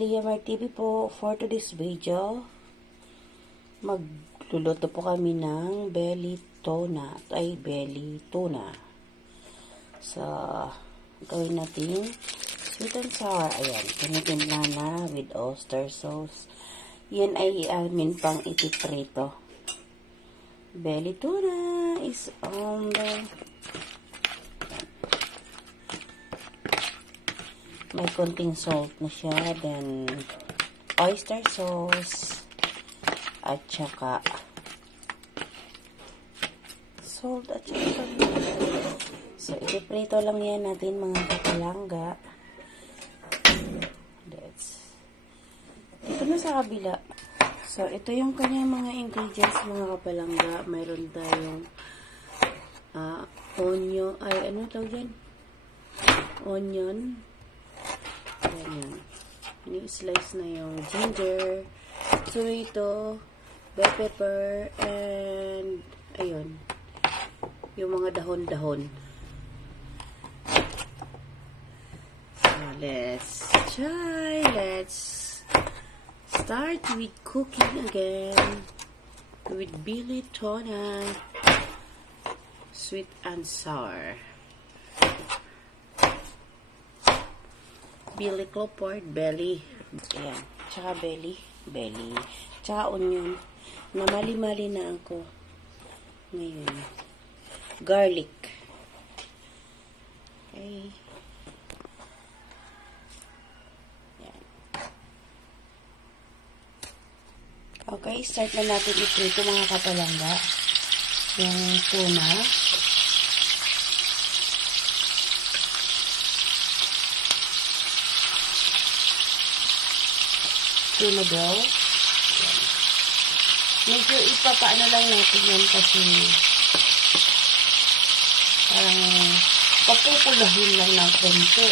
Liamar TV po. For today's video, magluluto po kami ng belly tuna. So, gawin natin sweet and sour. Ayan, tinitimla na with oyster sauce. Yan ay amin pang ipiprito. Belly tuna is on the... May konting salt na siya. Then, oyster sauce. At saka, salt at saka. So, ipiprito lang yan natin mga kapalangga. Dito na sa kabila. So, ito yung kanyang mga ingredients mga kapalangga. Mayroon tayong onion. Ay, ano tawag yan? Onion. Ayan. Ni-slice na yung ginger, tomato, bell pepper, and ayun. Yung mga dahon-dahon. So, let's try. Let's start with cooking again with belly tuna, sweet and sour. Belly clopard, belly. Ayan. Tsaka belly. Tsaka onion. Na mali-mali na ako. Ngayon. Garlic. Okay. Ayan. Okay, start na natin ito mga kapalangga. Yung tuna. Tuna daw. Medyo ipapaano lang natin yan kasi parang papupulahin lang ng konti.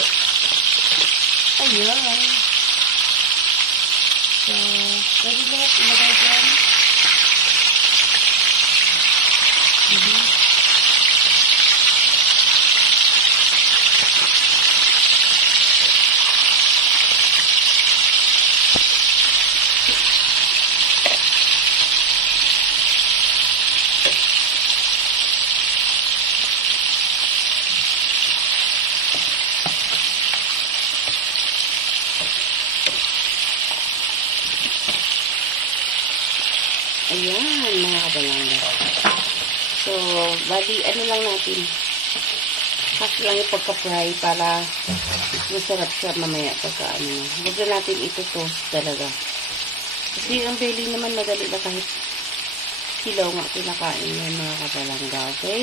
Ayan. So, pwede lahat ilagay dyan. Ayan, mga kapalangga. So, bali, ano lang natin. Kasi lang yung pagka-fry para masarap siya mamaya pagka ano. Huwag na natin ito toast talaga. Kasi ang belly naman madali na kahit kilaw nga kinakain yan mga kapalangga. Okay?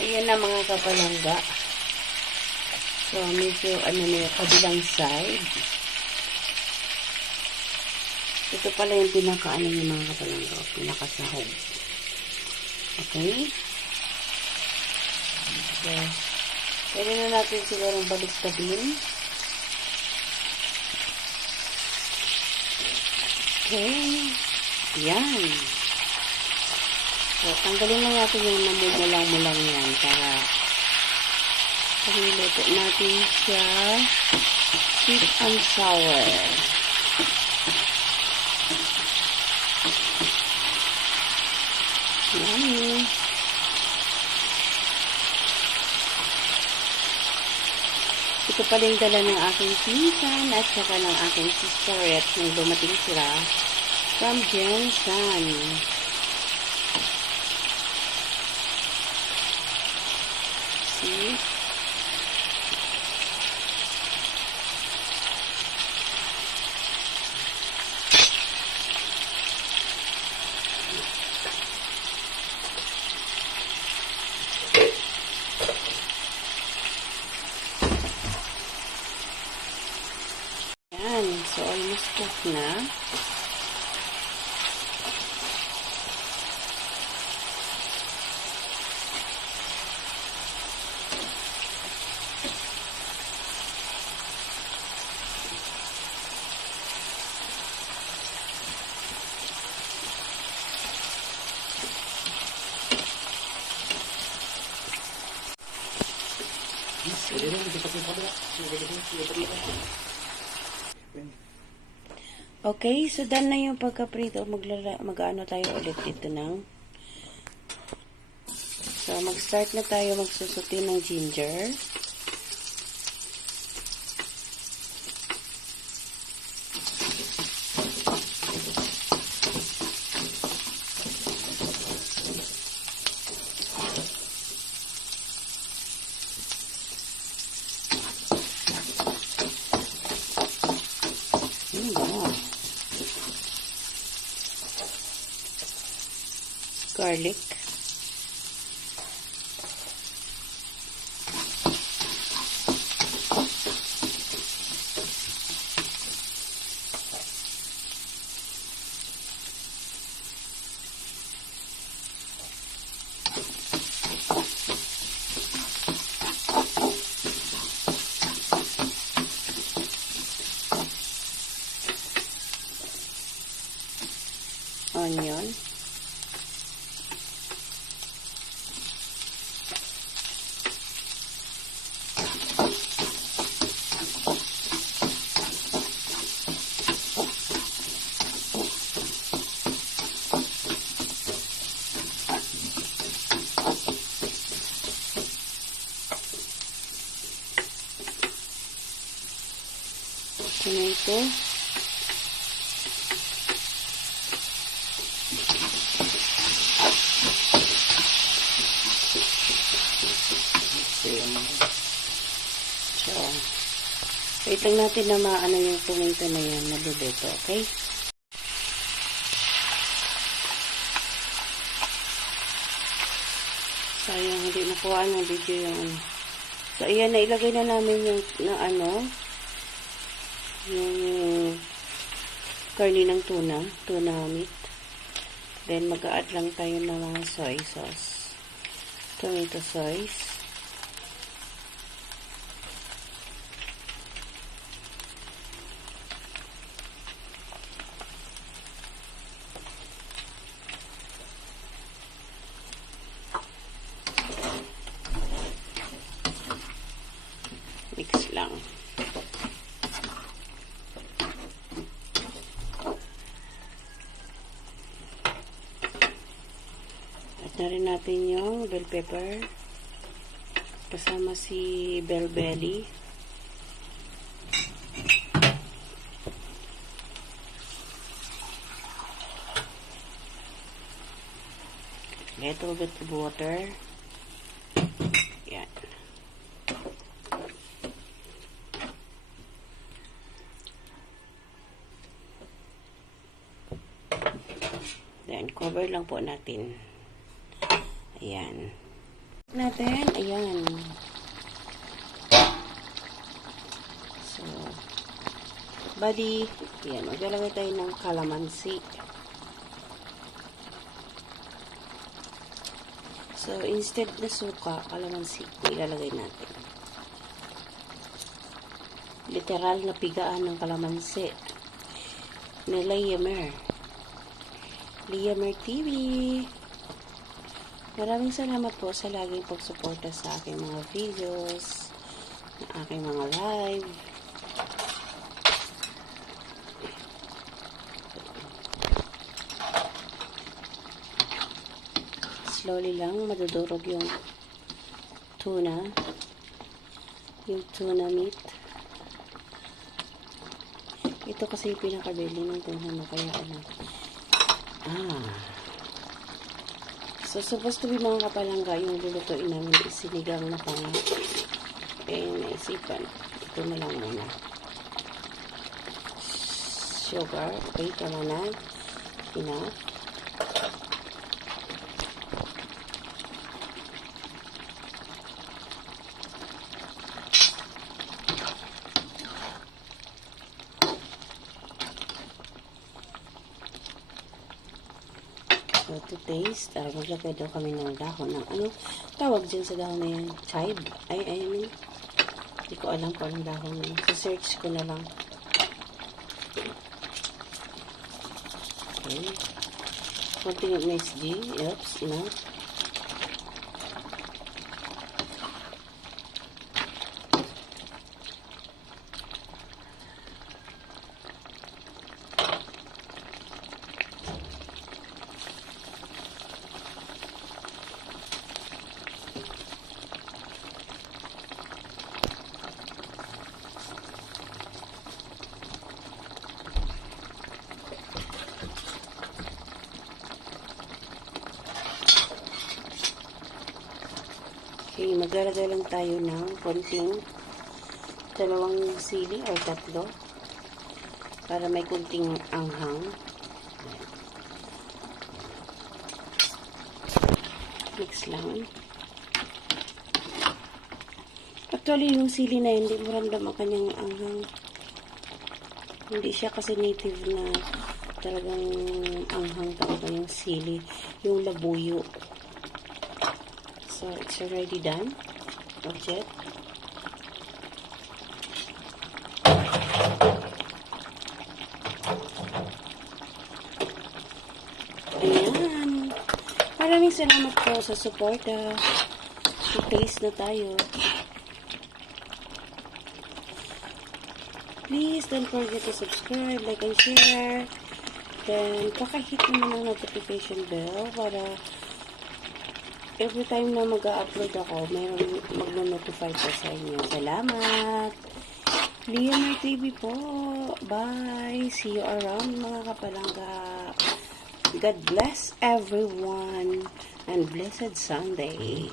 Ayan na mga kapalangga. So, medyo ano na yung kabilang side. Ito pala yung pinakaano ng mga kapalangga. Pinakasahog. Okay? So, pwede na natin sigurong balik-tabin. Okay. Yan. So, tanggalin na natin yung namumulang-mulang yan para pagniluto natin siya sweet and sour. Yan. Ito pa rin dala ng aking pinsan at saka ng aking sisterette nung dumating sila from Jensen. See? So, almost cooked na. Okay, so done na yung pagka-prito. Mag-ano tayo ulit dito ng. So, mag-start na tayo magsusuti ng ginger. Garlic. Onion. Tomato. So, wait lang natin na maano yung tomato na yan, naluluto, okay? Sayang, hindi nakuha ng video yung ano. So, ayan, nailagay na namin yung, yung curly ng tuna meat. Then, mag-a-add lang tayo ng mga soy sauce. Tomato sauce. Mix lang. At na rin natin yung bell pepper. Kasama si bell belly. Little bit of water. Yan. Then, cover lang po natin. Ayan. Ayan. So, bali, ayan, maglalagay tayo ng calamansi. So, instead na suka, calamansi, ilalagay natin. Literal na pigaan ng calamansi. Ni Liamer TV. Maraming salamat po sa laging pagsuporta sa aking mga videos, na aking mga live. Slowly lang madudurog yung tuna meat. Ito kasi yung pinakabili ng tuna, kaya so supposed to be mga kapalangga yung lulutuin namin sinigang na pang naisipan ito na lang muna. Sugar, okay, tama na, enough. So, to taste, maglagay daw kami ng dahon ng, tawag dyan sa dahon na yan? Chive? Hindi ko alam kung anong dahon na. So, search ko na lang. Okay. Konting MSG. Oops, enough. Okay, maglalagay lang tayo ng konting 2 sili or 3 para may konting anghang. Mix lang. Actually, yung sili na hindi mo ramdam ang kanyang anghang. Hindi siya kasi native na talagang anghang talaga yung sili. Yung labuyo. So, it's already done. Not yet. Ayan. Maraming salamat po sa suporta. Taste na tayo. Please don't forget to subscribe, like, and share. Then, pakahit naman ang notification bell para every time na mag-upload ako, mayroon mag-notify po sa inyo. Salamat! Leonard TV po. Bye! See you around mga kapalangga. God bless everyone and blessed Sunday.